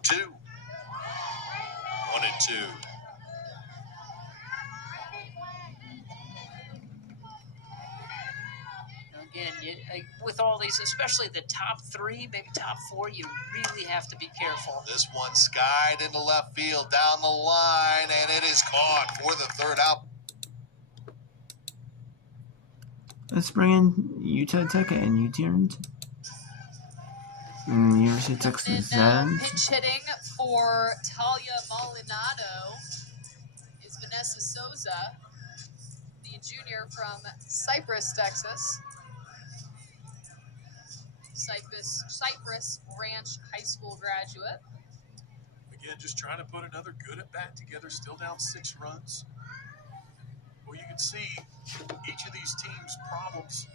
0-2. 1-2. Again, with all these, especially the top three, maybe top four, you really have to be careful. This one skied into left field down the line, and it is caught for the third out. Let's bring in Utah Tech and U-Turned. University of Texas. Pitch hitting for Talia Molinado is Vanessa Souza, the junior from Cypress, Texas. Cypress Ranch High School graduate. Again, just trying to put another good at bat together, still down 6 runs. Well, you can see each of these teams' problems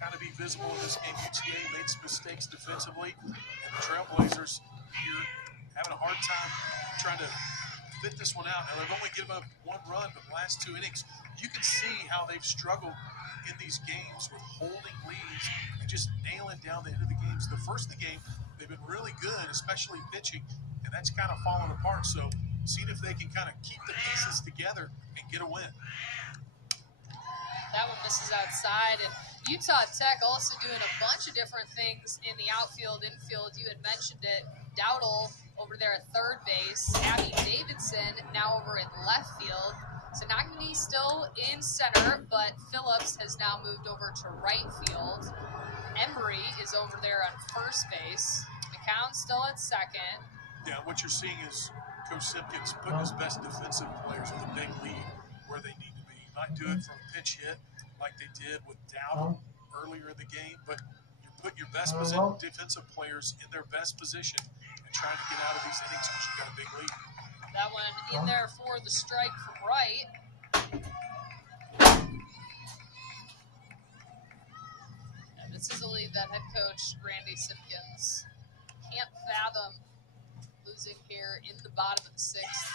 kind of be visible in this game. UTA made some mistakes defensively, and the Trailblazers here having a hard time trying to fit this one out. Now, they've only given up 1 run, but the last 2 innings, you can see how they've struggled in these games with holding leads and just nailing down the end of the games. The first of the game, they've been really good, especially pitching, and that's kind of fallen apart. So, seeing if they can kind of keep the pieces together and get a win. That one misses outside, and Utah Tech also doing a bunch of different things in the outfield, infield. You had mentioned it. Dowdle over there at third base. Abby Davidson now over in left field. So Nagini still in center, but Phillips has now moved over to right field. Embry is over there on first base. McCown still at second. Yeah, what you're seeing is Coach Simpkins putting his best defensive players with a big lead where they need to be. You might do it from a pitch hit like they did with Dowdle earlier in the game, but you're putting your best defensive players in their best position and trying to get out of these innings because you got a big lead. That one in there for the strike from right. And this is a lead that head coach Randy Simpkins can't fathom losing here in the bottom of the 6th.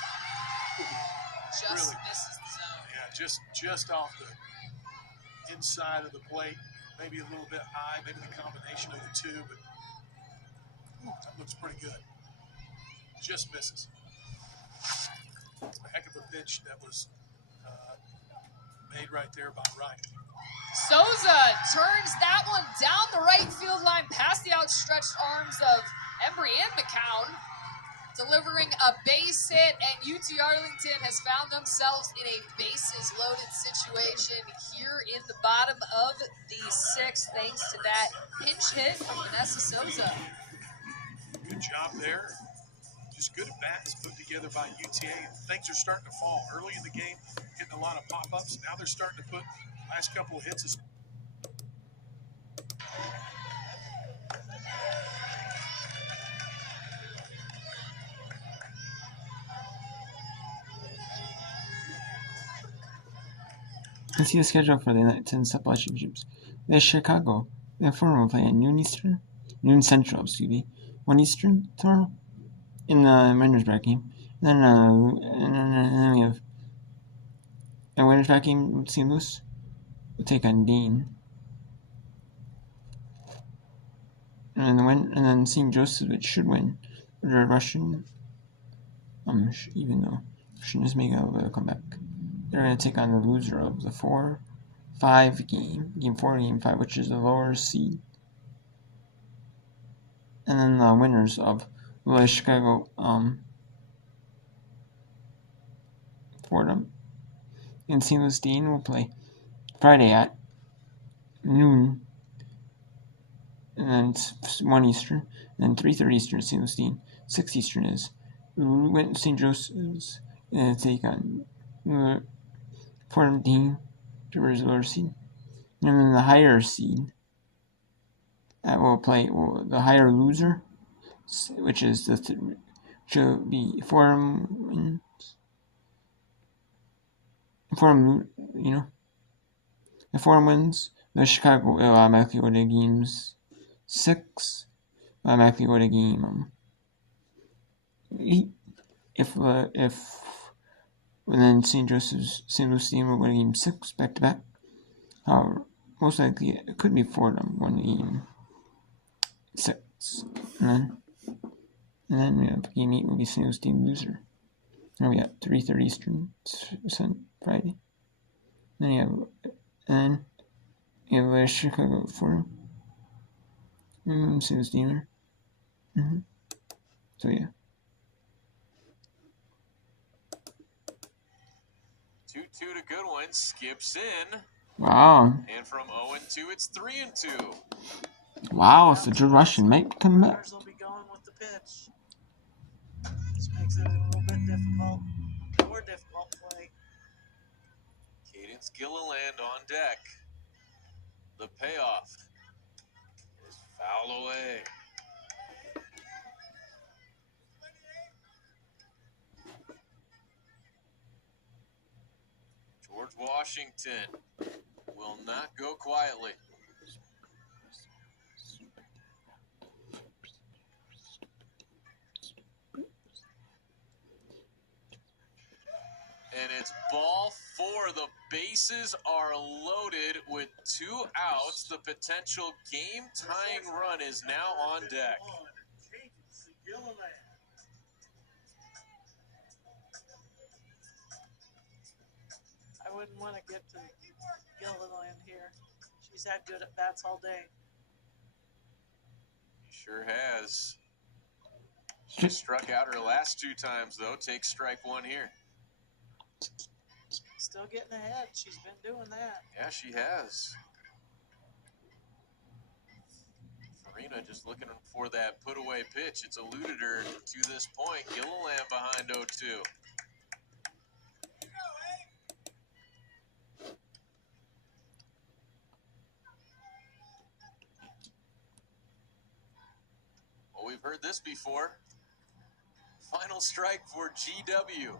Just really misses the zone. Yeah, just off the inside of the plate, maybe a little bit high, maybe the combination of the two, but that looks pretty good. Just misses. It's a heck of a pitch that was made right there by Wright. Souza turns that one down the right field line past the outstretched arms of Embry and McCown, delivering a base hit, and UT Arlington has found themselves in a bases-loaded situation here in the bottom of the 6th, thanks to that pinch hit from Vanessa Souza. Good job there. Just good at-bats put together by UTA, and things are starting to fall. Early in the game, getting a lot of pop-ups. Now they're starting to put last couple of hits. Let's see the schedule for the Night 10 Supply Championships. There's Chicago. The forum will play at noon Central, 1 Eastern tomorrow in the Miners Bracket game. And then we have a Winners Bracket game with St. Louis. We'll take on Dean. And then St. Joseph should win. Red Russian, even though Russian is making a little bit of a comeback. They're going to take on the loser of the 4-5 game 4 and game 5, which is the lower seed. And then the winners of the Chicago Fordham and St. Louis Dean will play Friday at noon, and then it's 1 Eastern, and then 3:30 Eastern is St. Louis Dean. 6 Eastern is St. Joseph's and take on Fordham Dean, the lower seed. And then the higher seed that will play the higher loser, which is should be Fordham, the Fordham wins. The Chicago will automatically go to games 6. Automatically go to game 8. And then St. Louis Dean will go to game 6 back to back. However, most likely it could be Fordham won game 6. And then And then we have game 8 will be St. Louis Dean loser. Now we got 3:30 Eastern Friday. Then you have Chicago for St. Louis Dealer. So yeah. 2-2 to Goodwin, skips in. Wow. And from 0-2, it's 3-2. Wow, so Joe Russian might come back. Runners will be going with the pitch. This makes it a little bit difficult. More difficult play. Cadence Gilliland on deck. The payoff is foul away. George Washington will not go quietly. And it's ball 4. The bases are loaded with 2 outs. The potential game-tying run is now on deck. I wouldn't want to get to Gilliland here. She's had good at bats all day. Sure has. She struck out her last 2 times, though. Takes strike 1 here. Still getting ahead. She's been doing that. Yeah, she has. Farina just looking for that put-away pitch. It's eluded her to this point. Gilliland behind 0-2. Well, we've heard this before. Final strike for GW.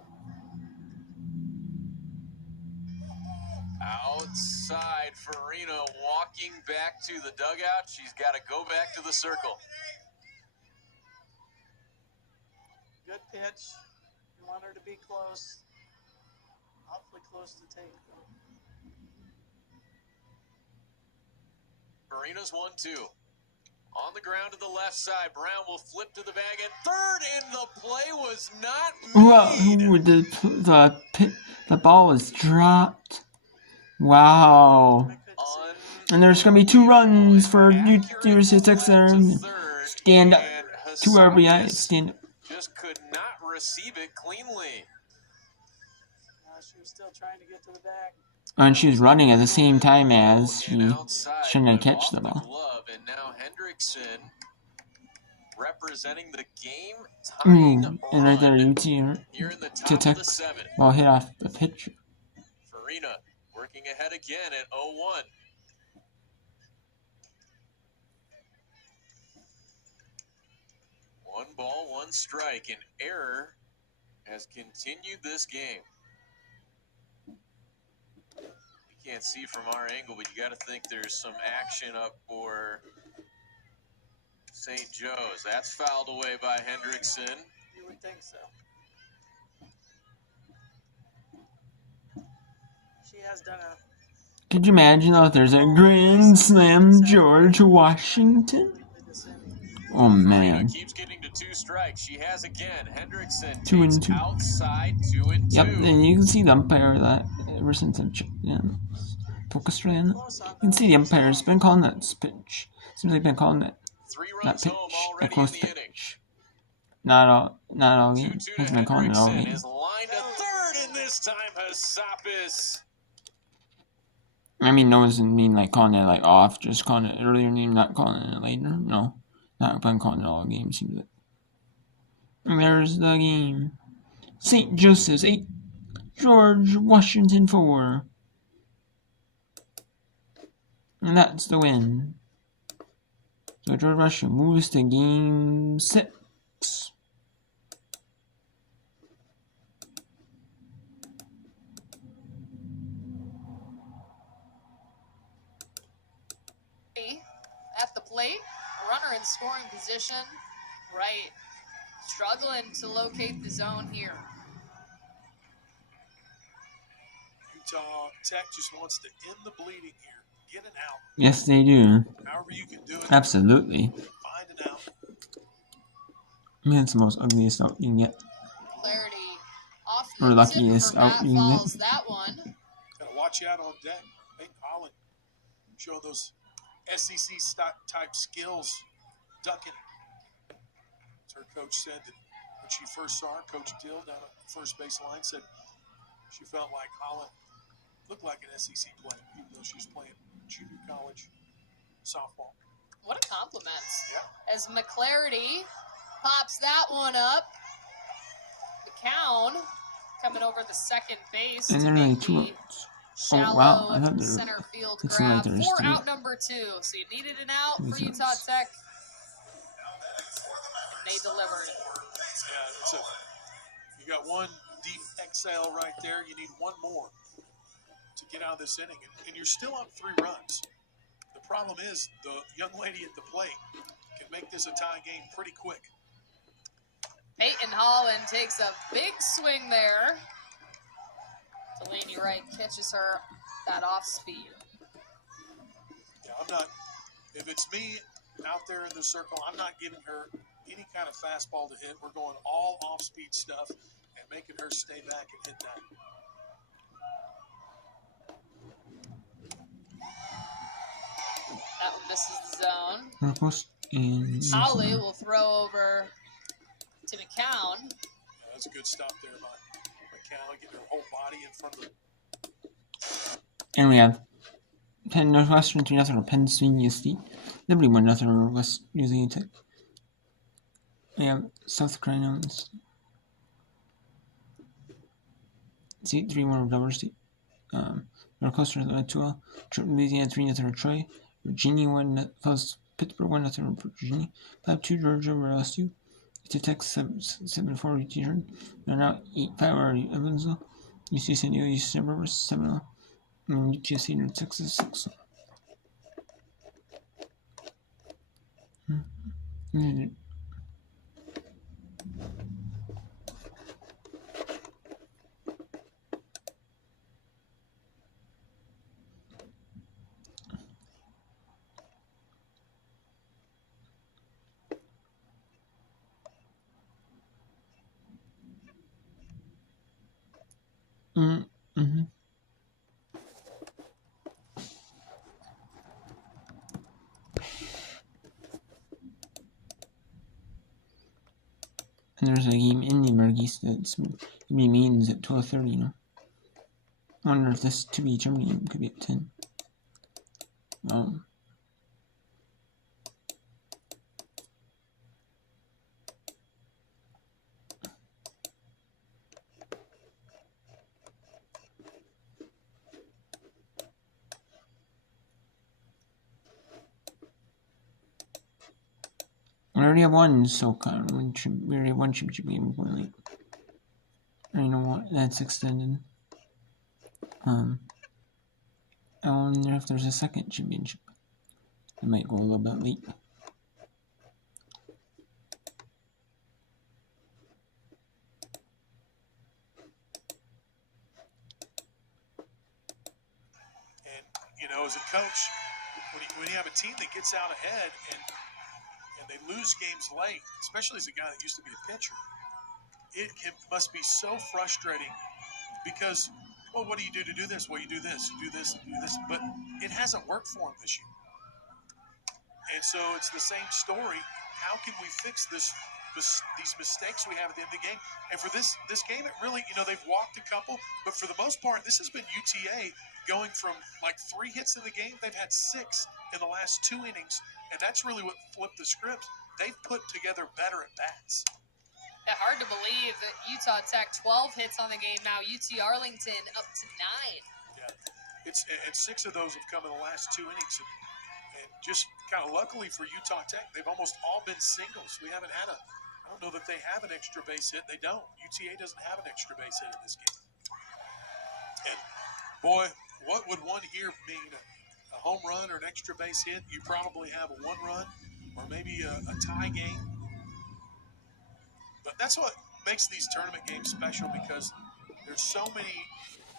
Outside, Farina walking back to the dugout. She's got to go back to the circle. Good pitch. You want her to be close. Awfully close to take. Farina's 1-2. On the ground to the left side. Brown will flip to the bag at third, and the play was not made. The ball was dropped. Wow. And there's going to be 2 runs for University of Texas. Stand up. 2 RBI. Stand up. Just could not receive it cleanly. She was still trying to get to the bag. And she was running at the same time as she shouldn't have catch the ball. And now Hendrickson representing the game tying and right there you see her to tech ball hit off the pitcher. Farina working ahead again at 0-1. One ball, 1 strike. An error has continued this game. Can't see from our angle, but you got to think there's some action up for St. Joe's. That's fouled away by Hendrickson. You would think so. She has done a... Could you imagine though if there's a grand slam George Washington? Oh man. Keeps getting to 2 strikes. She has again. Hendrickson 2-2. Outside 2-2. Yep, and you can see the umpire that ever since I've focused right on it. You can see the umpire's been calling that pitch. Seems like they've been calling that pitch, that close pitch. Not all game. He's been calling it all game. Is lined to third, and this time Hassapis. I mean, no, doesn't mean like calling it like off, just calling it earlier, not calling it later. No, not been calling it all game. Seems like. And there's the game. St. Joseph's 8, George Washington 4. And that's the win. So George Washington moves to game 6. At the plate, runner in scoring position, right. Struggling to locate the zone here. Utah Tech just wants to end the bleeding here. Get an out. Yes, they do. However you can do it. Absolutely. Find an out. I mean, it's the most ugliest out you can get. Clarity off Or the luckiest tip of her out bat you can get. falls that one. Gotta watch out on deck. Peyton Holland show those SEC type skills, ducking. As her coach said that when she first saw her, Coach Dill down at the first base line said she felt like Holland looked like an SEC player, even though she was playing junior college softball. What a compliment. Yeah. As McClarity pops that one up. McCown coming over the second base And to then only make 2 the outs. shallow wow, I thought there- center field it's grab. like there's 4 three. out number 2. So you needed an out for Three Utah outs. Tech. They delivered. Yeah, you got one deep exhale right there. You need one more to get out of this inning. And you're still up 3 runs. The problem is the young lady at the plate can make this a tie game pretty quick. Peyton Holland takes a big swing there. Delaney Wright catches her that off speed. Yeah, I'm not. If it's me out there in the circle, I'm not giving her any kind of fastball to hit. We're going all off-speed stuff and making her stay back and hit that. That one misses the zone. Marcos and Holly will throw over to McCown. Yeah, that's a good stop there by McCown, getting her whole body in front of the. And we have Penn Northwestern 3-0 over Pennsylvania State. Liberty 1-0 over West Virginia Tech. We have South Carolina. State 3-1 over Delaware State. North Coastal 2-0. Louisiana 3-0 over Troy. Virginia 1 plus Pittsburgh 1-0 over Virginia. 5-2 Georgia over LSU. To Texas 7-4 UT. They're now 8-5 over Evansville. UC San Diego, UC San Barbara 7-0. And UTSA North Texas 6-0. Mm-hmm. And there's a game in the Margis that's gonna be means at 12:30. You know. I wonder if this to be Germany game could be at 10. We already have one SoCon. We already have one championship game going late. And you know what? That's extended. I wonder if there's a second championship. It might go a little bit late. And, you know, as a coach, when you have a team that gets out ahead and they lose games late, especially as a guy that used to be a pitcher, it must be so frustrating because, well, what do you do to do this? Well, you do this, you do this, you do this. But it hasn't worked for him this year. And so it's the same story. How can we fix these mistakes we have at the end of the game? And for this game, it really, you know, they've walked a couple, but for the most part, this has been UTA going from like 3 hits in the game. They've had 6 in the last 2 innings, and that's really what flipped the script. They've put together better at bats. Yeah, hard to believe that Utah Tech 12 hits on the game now. UT Arlington up to 9. Yeah, and 6 of those have come in the last 2 innings, and just kind of luckily for Utah Tech, they've almost all been singles. We haven't had I don't know that they have an extra base hit. They don't. UTA doesn't have an extra base hit in this game. And boy, what would one here mean? A home run or an extra base hit? You probably have a 1 run or maybe a tie game. But that's what makes these tournament games special, because there's so many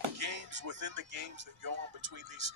games within the games that go on between these